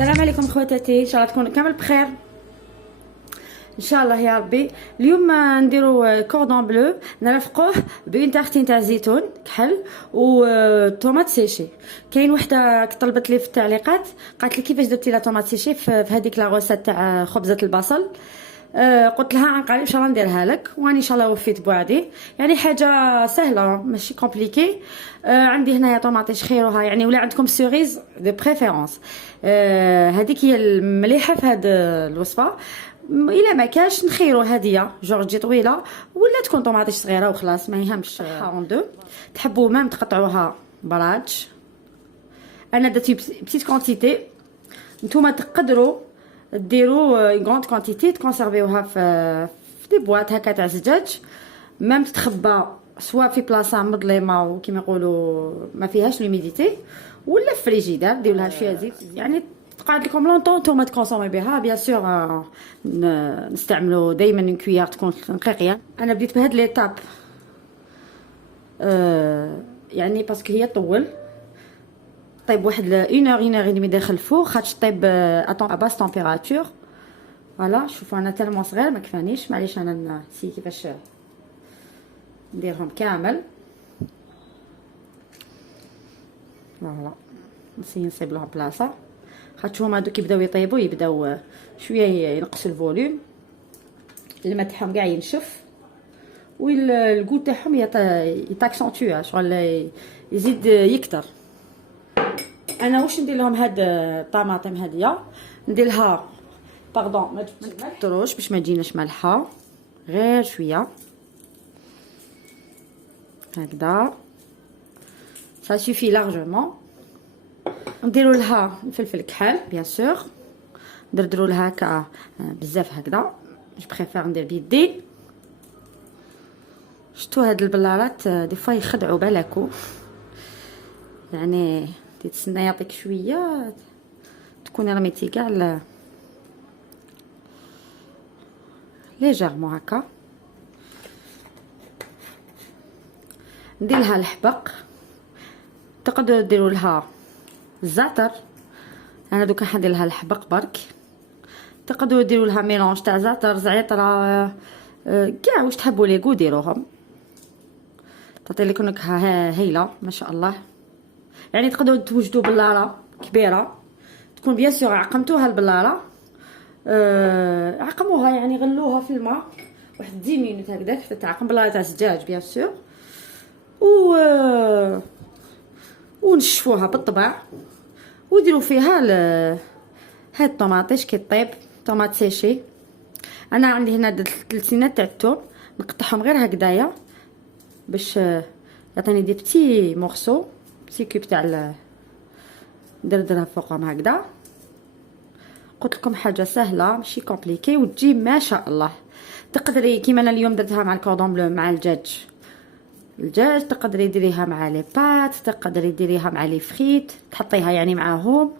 السلام عليكم خواتاتي، ان شاء الله تكونوا كامل بخير ان شاء الله يا ربي. اليوم نديرو كوردون بلو نرافقوه بين تارتين تاع زيتون كحل وطوماط سيشي. كاين وحده طلبت لي في التعليقات قالت لي كيفاش درتي لا طوماط سيشي في هذيك لا غوسيت تاع خبزه البصل. قلت لها عن قريب ان شاء الله نديرها لك، واني ان شاء الله وفيت بوعدي. يعني حاجه سهله ماشي كومبليكي. عندي هنايا طوماطيش خيروها يعني، ولا عندكم سوريز دو بريفيرونس. هذيك هي المليحه في هذه الوصفه. الا ما كاش نخيروا هديه جورج تجي طويله، ولا تكون طوماطيش صغيره وخلاص ما يهمش. اون دو تحبوا مام تقطعوها براج. انا درت بتيت كونتيتي، نتوما تقدروا ديروا اون غروند كونتيتي تكونسيرفيوها في دي بواط هكا تاع زجاج، مام تتخبى سوا في بلاصه مظلمه وكيما يقولوا ما فيهاش لوميديتي، ولا في فريجيدار ديروا لها شويه زيت يعني تقعد لكم لونطون نتوما تكونسومي بها. بيان سور نستعملوا دائما اون كويار تكون نقيقيه. انا بديت بهاد ليطاب يعني باسكو هي طول طيب واحد اون اور اون داخل الفوق، خاطش طيب ا باس تمبيراتور. فوالا شوفوا انا تالمون صغير ما كفانيش، معليش انا نسيت كيفاش نديرهم كامل. فوالا نسي نصيب لهم بلاصه، خاطش هما دوك يبداو يطيبوا يبداو شويه ينقصوا الفوليوم، الماء تاعهم كاع ينشف والكو تاعهم يتاكسونتيو شغل يزيد يكتر. انا واش ندير لهم هاد الطماطم هاديه، ندير لها باردون ما تكثروش باش ما تجيناش مالحه، غير شويه هكذا سا سوفي لارجومون. نديروا لها الفلفل كحل بيان سور، ندردروا لها هكا بزاف هكذا، جو بريفير ندير بيدي. شتو هاد البلارات دي فوا يخدعوا بالكو يعني تتسنى يعطيك شويه تكوني رميتي كاع ليجيرمون هكا. ندير لها الحبق، تقدروا ديروا لها الزعتر، انا دوكا حندير لها الحبق برك. تقدروا ديروا لها ميلونج تاع زعتر زعتره كاع واش تحبوا ليغو ديروهم، تعطي لكم نكهه هايله ما شاء الله. يعني تقدروا توجدوا بلاره كبيره تكون بيان سور عقمتوها البلاره، عقموها يعني غلوها في الماء واحد 10 مينوت هكذا حتى تعقم بلاره تاع الزجاج بيان سور، ونشفوها بالطبع وديروا فيها هاد الطوماطيش كي طيب طوماط سيشي. انا عندي هنا 3 سنات تاع الثوم نقطعهم غير هكذايا باش يعطيني دي بتي مورسو بتي كوب تاع ندردرها فوقهم هكذا. قلت لكم حاجه سهله ماشي كومبليكي وتجي ما شاء الله. تقدري كيما انا اليوم درتها مع الكوردون بلو مع الدجاج تقدري ديريها مع لي بات، تقدري ديريها مع لي فريت تحطيها يعني معاهم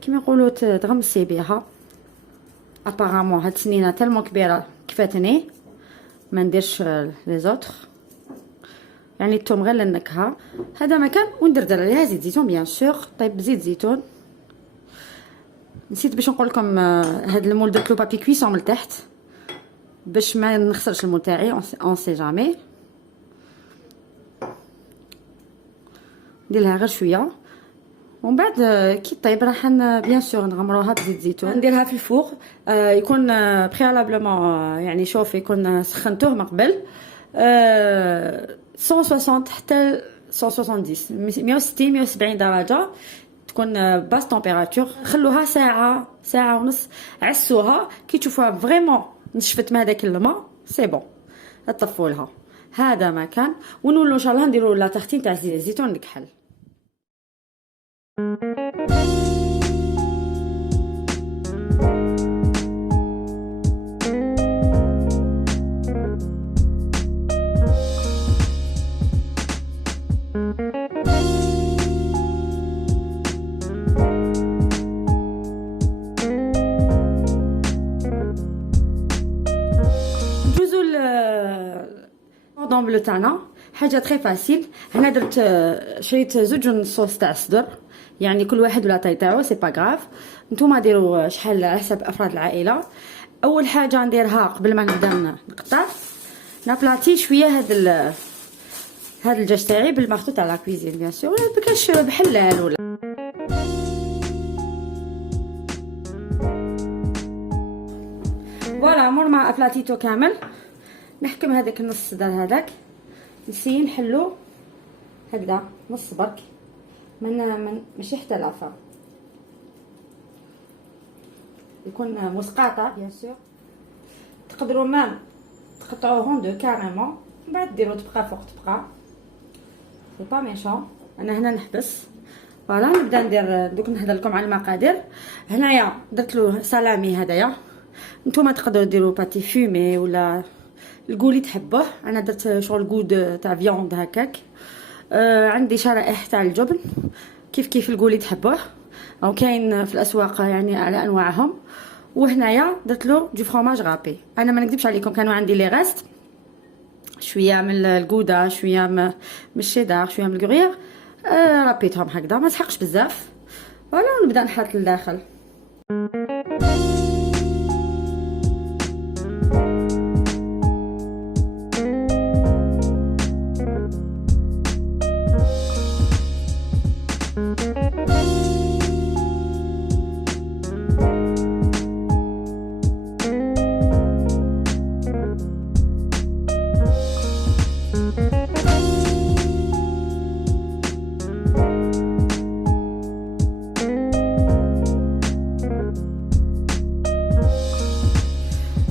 كيما يقولوا تغمسي بها. ابارامون هاد السنينه تالمون كبيره كفاتني ما نديرش لي زوتر يعني الثوم غير للنكهه. هذا مكان وندردر عليها زيت زيتون بيان سور طيب بزيت زيتون. نسيت باش نقول لكم هاد المول درت له بابي كويسون من التحت باش ما نخسرش المول تاعي اون سي جامي. ندير لها غير شويه ومن بعد كي طيب راح بيان سور نغمروها بزيت زيتون. نديرها في الفوق يكون بريالابلومون يعني شوف يكون سخنتوه من قبل 160 حتى 170 160 170 درجه تكون باس تمبيراتور. خلوها ساعه ساعه ونص، عسوها كي تشوفوها فريمون نشفت من هذاك الماء سي بون طفوا لها. هذا مكان ونولوا ان شاء الله نديروا لا تختين تاع الزيتون الكحل. كوردون بلو تاعنا حاجه تري فاسيل. هنا درت شريت زوج صوص تاع الصدر يعني كل واحد ولا طاي تاعو، سي با غراف. نتوما ديروا شحال على حسب افراد العائله. اول حاجه نديرها قبل ما نبدا نقطع، نابلاطي شويه هاد الدجاج تاعي بالمارطو تاع لا كويزين بيان سور، ولا بكاش بحلال ولا. فوالا مور ما ابلاطيتو كامل، نحكم هذاك النص دار هذاك، نسي نحلو هكذا نص برك، من ماشي حتى لافا، يكون مسقاطه بيان سور. تقدروا مام تقطعوهم دو كاريمون، من بعد ديروا طبقه فوق طبقه، سي با ميشون. انا هنا نحبس. فوالا نبدا ندير دوك، نهضر لكم على المقادير. هنايا درت له سلامي هدايا، نتوما تقدروا ديروا باتي فومي ولا الكولي تحبوه. انا درت شغل كود تاع فيوند هكاك. عندي شرائح تاع الجبن كيف الكولي تحبوه، او كاين في الاسواق يعني على انواعهم. وهنايا درت له دو فرomاج غابي. انا ما نكذبش عليكم، كانوا عندي لي غاست شويه من الجودا، شويه من الشيدار، شويه من الكوريير، ربيتهم هكذا، ما تحقش بزاف. فوالا ونبدا نحط لداخل.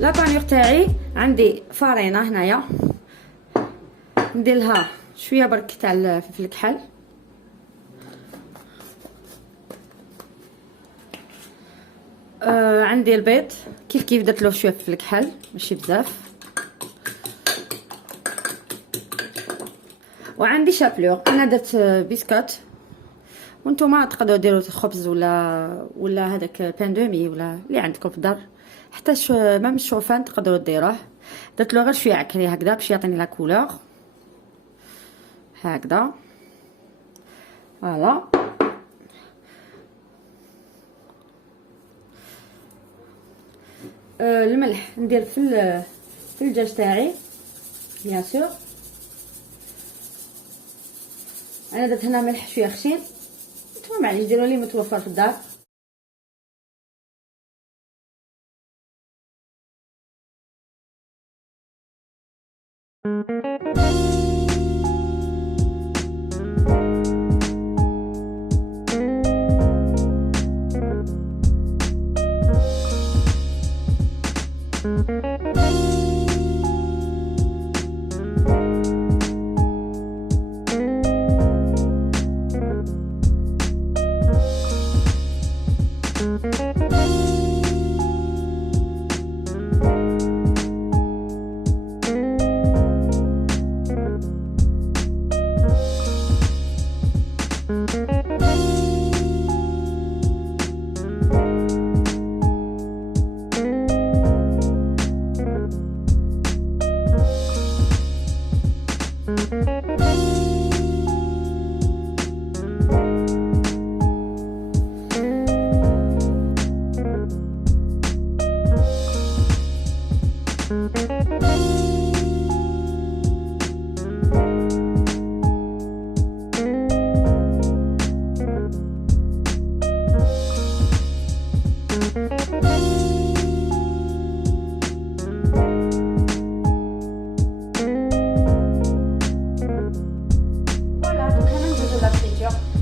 لا بانيور تاعي عندي فارينه هنايا، ندير لها شويه برك تاع الفلفل الكحل، عندي البيض كيف درت له شويه فلفل الكحل ماشي بزاف، وعندي شابلور. انا درت بسكوت، وانتم تقدروا ديروا خبز ولا هذاك بان دومي ولا اللي عندكم في الدار، حتى مام الشوفان تقدروا ديروه. درت له غير شويه عكري هكذا باش يعطيني لا كولور هكذا. فوالا الملح ندير في الدجاج تاعي بيان سور. انا درت هنا ملح شويه خشين، نتوما معليش ديروا لي متوفر في الدار.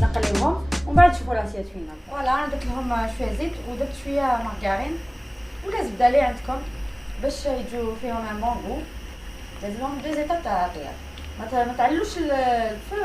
نقليوهم ومن بعد نشوفوا لاسيات فينا. فوالا انا درت لهم شويه زيت ودرت شويه مارغرين ولا زبده اللي عندكم باش يجوا فيهم ان بون غو. لازمهم دو زيتاب تاع الطياب، ما تعلوش الفو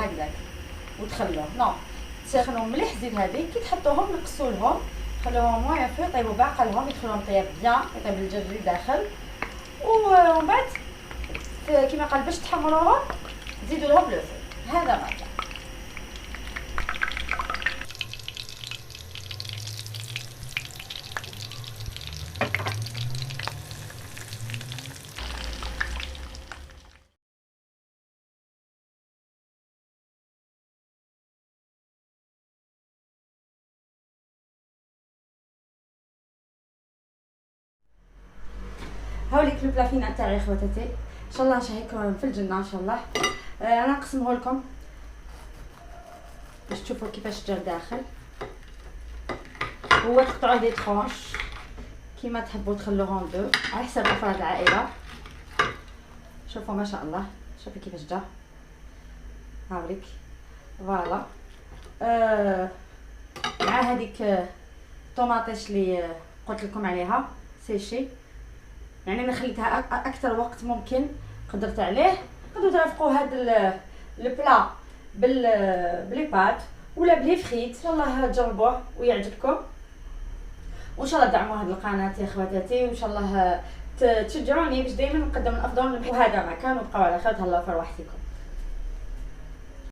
هكذاك وتخلوه نو، تسخنوا مليح الزيت هذه. كي تحطوهم نقصوا لهم، خلوهم موان فو يطيبوا بعقلهم، يدخلهم طياب بيان، يطيب الدجاج اللي داخل. ومن بعد كيما قال باش تحمروهم تزيدوا لهم لو فو. هذا ما هاوليك لو بلافينا تاعي خواتاتي ان شاء الله نشهيكم في الجنه ان شاء الله. انا نقسمه لكم باش تشوفوا كيفاش جا الداخل. هو تقطعوه دي ترونش كيما تحبوا تخلوهم دو على حسب افراد العائله. شوفوا ما شاء الله، شوفي كيفاش جا. هاوليك فوالا. مع هذيك طوماطيش اللي قلت لكم عليها سيشي، يعني انا خليتها اكثر وقت ممكن قدرت عليه. تقدروا ترافقوا هذا البلا بلي بات ولا بلي فريت، يلاه جربوه ويعجبكم. وان شاء الله دعموا هذه القناه يا خواتاتي، وان شاء الله تشجعوني باش دائما نقدم الافضل. وهذا ما كان، وبقاو على خير. تهلاو في رواحكم.